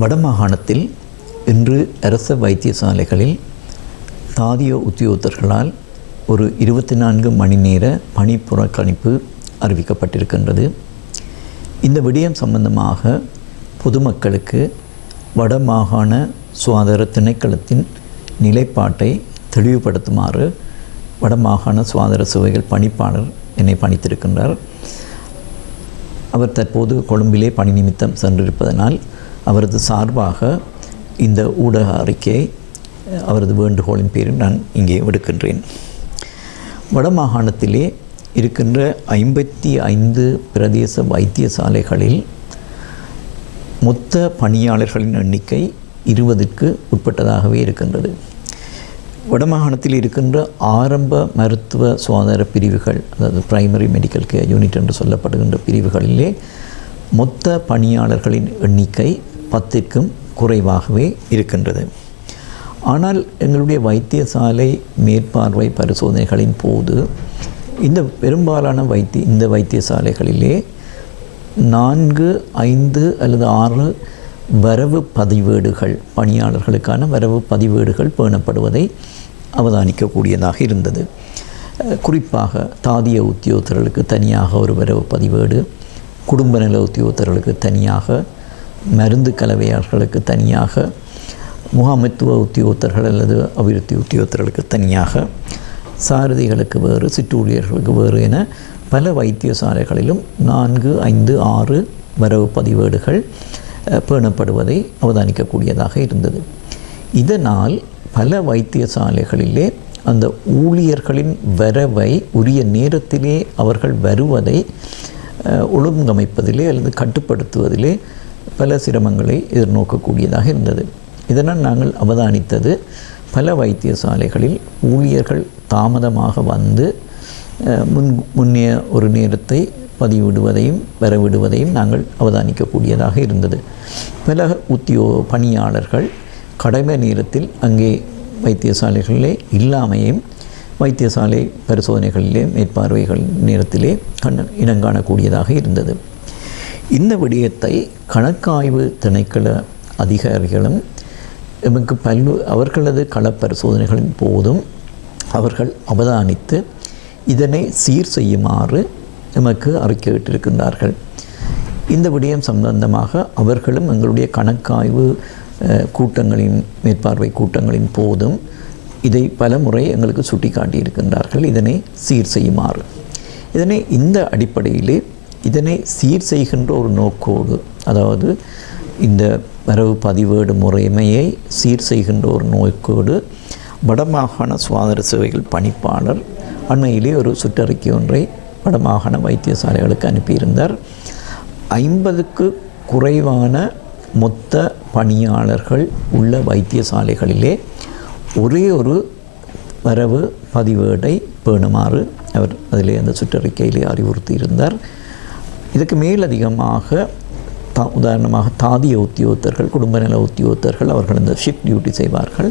வடமாகாணத்தில் இன்று அரச வைத்தியசாலைகளில் தாதிய உத்தியோகத்தர்களால் ஒரு 24 மணி நேர பணி புறக்கணிப்பு அறிவிக்கப்பட்டிருக்கின்றது. இந்த விடயம் சம்பந்தமாக பொதுமக்களுக்கு வடமாகாண சுகாதார திணைக்களத்தின் நிலைப்பாட்டை தெளிவுபடுத்துமாறு வடமாகாண சுகாதார சேவைகள் பணிப்பாளர் என்னை பணித்திருக்கின்றார். அவர் தற்போது கொழும்பிலே பணி நிமித்தம் சென்றிருப்பதனால் அவரது சார்பாக இந்த ஊடக அறிக்கையை அவரது வேண்டுகோளின் பேரில் நான் இங்கே விடுக்கின்றேன். வடமாகாணத்திலே இருக்கின்ற 55 பிரதேச வைத்தியசாலைகளில் மொத்த பணியாளர்களின் எண்ணிக்கை 20க்கு உட்பட்டதாகவே இருக்கின்றது. வடமாகாணத்தில் இருக்கின்ற ஆரம்ப மருத்துவ சுகாதார பிரிவுகள், அதாவது பிரைமரி மெடிக்கல் கேர் யூனிட் என்று சொல்லப்படுகின்ற பிரிவுகளிலே மொத்த பணியாளர்களின் எண்ணிக்கை 10க்கும் குறைவாகவே இருக்கின்றது. ஆனால் எங்களுடைய வைத்தியசாலை மேற்பார்வை பரிசோதனைகளின் போது இந்த பெரும்பாலான இந்த வைத்தியசாலைகளிலே 4, 5 அல்லது 6 வரவு பதிவேடுகள், பணியாளர்களுக்கான வரவு பதிவேடுகள் பேணப்படுவதை அவதானிக்கக்கூடியதாக இருந்தது. குறிப்பாக தாதிய உத்தியோகத்தர்களுக்கு தனியாக ஒரு வரவு பதிவேடு, குடும்ப நல உத்தியோகத்தர்களுக்கு தனியாக, மருந்து கலவையாளர்களுக்கு தனியாக, முகாமைத்துவ உத்தியோகத்தர்கள் அல்லது அபிவிருத்தி உத்தியோகத்தர்களுக்கு தனியாக, சாரதிகளுக்கு வேறு, சிற்றூழியர்களுக்கு வேறு என பல வைத்தியசாலைகளிலும் 4, 5, 6 வரவு பதிவேடுகள் பேணப்படுவதை அவதானிக்கக்கூடியதாக இருந்தது. இதனால் பல வைத்தியசாலைகளிலே அந்த ஊழியர்களின் வரவை உரிய நேரத்திலே அவர்கள் வருவதை ஒழுங்கமைப்பதிலே அல்லது கட்டுப்படுத்துவதிலே பல சிரமங்களை எதிர்நோக்கக்கூடியதாக இருந்தது. இதனால் நாங்கள் அவதானித்தது, பல வைத்தியசாலைகளில் ஊழியர்கள் தாமதமாக வந்து முன்னைய ஒரு நேரத்தை பதிவிடுவதையும் வரவிடுவதையும் நாங்கள் அவதானிக்கக்கூடியதாக இருந்தது. பல பணியாளர்கள் கடமை நேரத்தில் அங்கே வைத்தியசாலைகளிலே இல்லாமையும் வைத்தியசாலை பரிசோதனைகளிலே மேற்பார்வைகள் நேரத்திலே இனங்காணக்கூடியதாக இருந்தது. இந்த விடயத்தை கணக்காய்வு திணைக்கள அதிகாரிகளும் எமக்கு அவர்களது களப்பரிசோதனைகளின் போதும் அவர்கள் அவதானித்து இதனை சீர் செய்யுமாறு எமக்கு அறிக்கையிட்டிருக்கின்றார்கள். இந்த விடயம் சம்பந்தமாக அவர்களும் எங்களுடைய கணக்காய்வு கூட்டங்களின் மேற்பார்வை கூட்டங்களின் போதும் இதை பல முறை எங்களுக்கு சுட்டி காட்டியிருக்கின்றார்கள், இதனை சீர் செய்யுமாறு. இந்த அடிப்படையிலே இதனை சீர் செய்கின்ற ஒரு நோக்கோடு, அதாவது இந்த வரவு பதிவேடு முறைமையை சீர் செய்கின்ற ஒரு நோக்கோடு வடமாகாண சுகாதார சேவைகள் பணிப்பாளர் அண்மையிலே ஒரு சுற்றறிக்கை ஒன்றை வடமாகாண வைத்தியசாலைகளுக்கு அனுப்பியிருந்தார். 50க்கு குறைவான மொத்த பணியாளர்கள் உள்ள வைத்தியசாலைகளிலே ஒரே ஒரு வரவு பதிவேடை பேணுமாறு அவர் அதிலே அந்த சுற்றறிக்கையிலே அறிவுறுத்தியிருந்தார். இதுக்கு மேலதிகமாக உதாரணமாக தாதிய உத்தியோகத்தர்கள், குடும்ப நல உத்தியோகத்தர்கள் அவர்கள் இந்த ஷிஃப்ட் டியூட்டி செய்வார்கள்.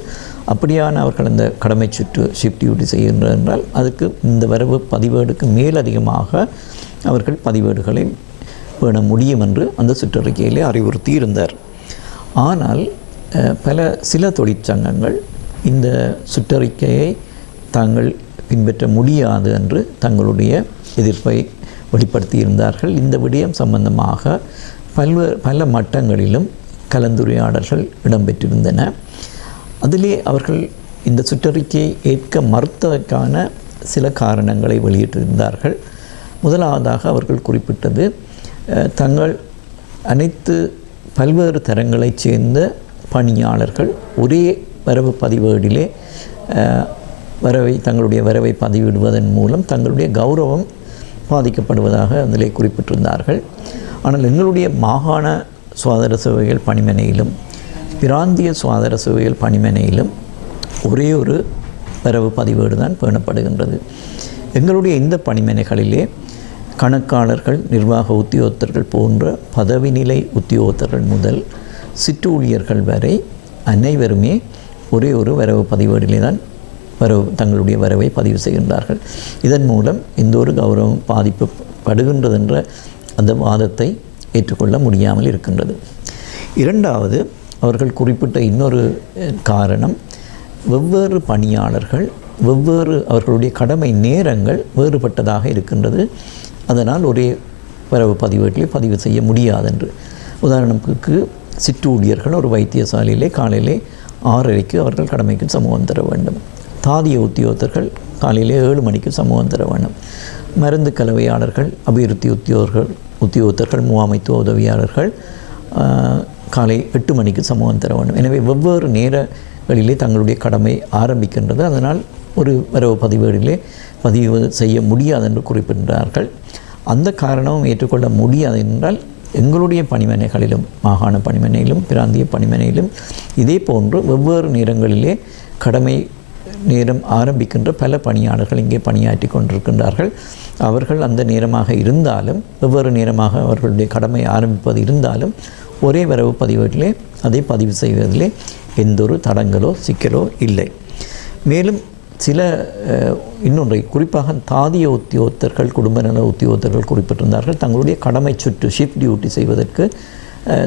அப்படியான அவர்கள் அந்த கடமை சுற்று ஷிஃப்ட் டியூட்டி செய்கின்றனர் என்றால் அதுக்கு இந்த வரவு பதிவேடுக்கு மேலதிகமாக அவர்கள் பதிவேடுகளை பேண முடியும் என்று அந்த சுற்றறிக்கையிலே அறிவுறுத்தி இருந்தார். ஆனால் சில தொழிற்சங்கங்கள் இந்த சுற்றறிக்கையை தாங்கள் பின்பற்ற முடியாது என்று தங்களுடைய எதிர்ப்பை வெளிப்படுத்தியிருந்தார்கள். இந்த விடயம் சம்பந்தமாக பல மட்டங்களிலும் கலந்துரையாடல்கள் இடம்பெற்றிருந்தன. அதிலே அவர்கள் இந்த சுற்றறிக்கையை ஏற்க மறுத்ததற்கான சில காரணங்களை வெளியிட்டிருந்தார்கள். முதலாவதாக அவர்கள் குறிப்பிட்டது, தங்கள் அனைத்து பல்வேறு தரங்களைச் சேர்ந்த பணியாளர்கள் ஒரே வரவு பதிவேடிலே தங்களுடைய வரவை பதிவிடுவதன் மூலம் தங்களுடைய கௌரவம் பாதிக்கப்படுவதாக அதிலே குறிப்பிட்டிருந்தார்கள். ஆனால் எங்களுடைய மாகாண சுகாதார சேவைகள் பணிமனையிலும் பிராந்திய சுகாதார சேவைகள் பணிமனையிலும் ஒரே ஒரு வரவு பதிவேடு தான் பேணப்படுகின்றது. எங்களுடைய இந்த பணிமனைகளிலே கணக்காளர்கள், நிர்வாக உத்தியோகத்தர்கள் போன்ற பதவி நிலை உத்தியோகத்தர்கள் முதல் சிற்றூழியர்கள் வரை அனைவருமே ஒரே ஒரு வரவு பதிவேடிலே தான் தங்களுடைய வரவை பதிவு செய்கின்றார்கள். இதன் மூலம் எந்த ஒரு கௌரவம் பாதிக்கப்படுகின்றது என்ற அந்த வாதத்தை ஏற்றுக்கொள்ள முடியாமல் இருக்கின்றது. இரண்டாவது, அவர்கள் குறிப்பிட்ட இன்னொரு காரணம், வெவ்வேறு பணியாளர்கள் அவர்களுடைய கடமை நேரங்கள் வேறுபட்டதாக இருக்கின்றது. அதனால் ஒரே வரவு பதிவேட்டிலே பதிவு செய்ய முடியாதென்று. உதாரணத்துக்கு சிற்றூழியர்கள் ஒரு வைத்தியசாலையிலே காலையிலே 6:30 அவர்கள் கடமைக்கு சமூகம் தர வேண்டும். தாதிய உத்தியோகத்தர்கள் காலையிலே 7 மணிக்கு சமூகம் தர வேண்டும். மருந்து கலவையாளர்கள், அபிவிருத்தி உத்தியோகத்தர்கள், முகாமைத்துவ உதவியாளர்கள் காலை 8 மணிக்கு சமூகம் தர வேண்டும். எனவே வெவ்வேறு நேரங்களிலே தங்களுடைய கடமை ஆரம்பிக்கின்றது. அதனால் ஒரு வரவு பதிவேடிலே பதிவு செய்ய முடியாது என்று குறிப்பிட்டார்கள். அந்த காரணமும் ஏற்றுக்கொள்ள முடியாது என்றால், எங்களுடைய பணிமனைகளிலும், மாகாண பணிமனையிலும் பிராந்திய பணிமனையிலும் இதே போன்று வெவ்வேறு நேரங்களிலே கடமை நேரம் ஆரம்பிக்கின்ற பல பணியாளர்கள் இங்கே பணியாற்றி கொண்டிருக்கின்றார்கள். அவர்கள் அந்த நேரமாக இருந்தாலும், வெவ்வேறு நேரமாக அவர்களுடைய கடமை ஆரம்பிப்பது இருந்தாலும், ஒரே வரவு பதிவேட்டிலே அதை பதிவு செய்வதிலே எந்தொரு தடங்களோ சிக்கலோ இல்லை. மேலும் சில இன்னொன்றை, குறிப்பாக தாதிய உத்தியோகத்தர்கள், குடும்ப நல உத்தியோகத்தர்கள் குறிப்பிட்டிருந்தார்கள். தங்களுடைய கடமை சுற்று ஷிஃப்ட் டியூட்டி செய்வதற்கு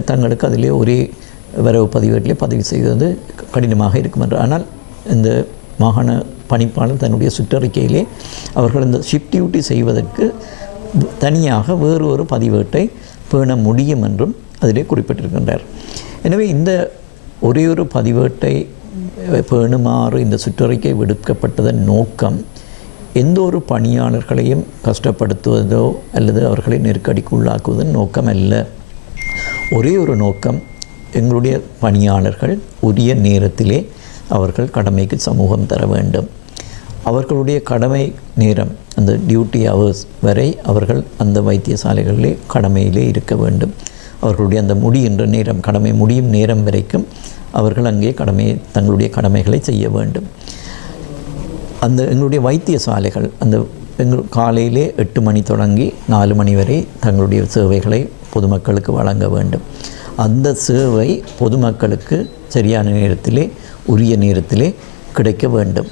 தங்களுக்கு அதிலே ஒரே வரவு பதிவேட்டிலே பதிவு செய்வது கடினமாக இருக்கும் என்று. ஆனால் இந்த மாகாண பணிப்பாளர் தன்னுடைய சுற்றறிக்கையிலே அவர்கள் இந்த ஷிஃப்ட் டியூட்டி செய்வதற்கு தனியாக வேறு ஒரு பதிவேட்டை பேண முடியும் என்றும் அதிலே குறிப்பிட்டிருக்கின்றார். எனவே இந்த ஒரே ஒரு பதிவேட்டை பேணுமாறு இந்த சுற்றறிக்கை விடுக்கப்பட்டதன் நோக்கம் எந்த ஒரு பணியாளர்களையும் கஷ்டப்படுத்துவதோ அல்லது அவர்களை நெருக்கடிக்கு உள்ளாக்குவதன் நோக்கம் அல்ல. ஒரே ஒரு நோக்கம், எங்களுடைய பணியாளர்கள் உரிய நேரத்திலே அவர்கள் கடமைக்கு சமூகம் தர வேண்டும். அவர்களுடைய கடமை நேரம், அந்த டியூட்டி ஹவர்ஸ் வரை அவர்கள் அந்த வைத்தியசாலைகளிலே கடமையிலே இருக்க வேண்டும். அவர்களுடைய அந்த முடிகின்ற நேரம், கடமை முடியும் நேரம் வரைக்கும் அவர்கள் அங்கே தங்களுடைய கடமைகளை செய்ய வேண்டும். அந்த எங்களுடைய வைத்தியசாலைகள் காலையிலே 8 மணி தொடங்கி 4 மணி வரை தங்களுடைய சேவைகளை பொதுமக்களுக்கு வழங்க வேண்டும். அந்த சேவை பொதுமக்களுக்கு சரியான நேரத்திலே, உரிய நேரத்திலே கிடைக்க வேண்டும்.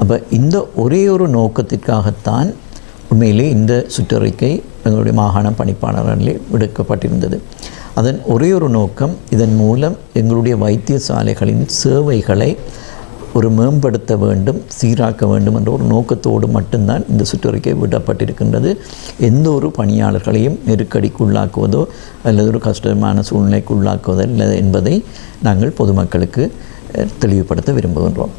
அப்போ இந்த ஒரே ஒரு நோக்கத்திற்காகத்தான் உண்மையிலே இந்த சுற்றறிக்கை எங்களுடைய மாகாண பணிப்பாளர்களே விடுக்கப்பட்டிருந்தது. அதன் ஒரே ஒரு நோக்கம், இதன் மூலம் எங்களுடைய வைத்தியசாலைகளின் சேவைகளை ஒரு மேம்படுத்த வேண்டும், சீராக்க வேண்டும் என்ற ஒரு நோக்கத்தோடு மட்டும்தான் இந்த சுற்றறிக்கை விடப்பட்டிருக்கின்றது. எந்த ஒரு பணியாளர்களையும் நெருக்கடிக்கு உள்ளாக்குவதோ அல்லது ஒரு கஷ்டமான சூழ்நிலைக்கு உள்ளாக்குவதோ இல்லை என்பதை நாங்கள் பொதுமக்களுக்கு தெளிவுபடுத்த விரும்புகின்றோம்.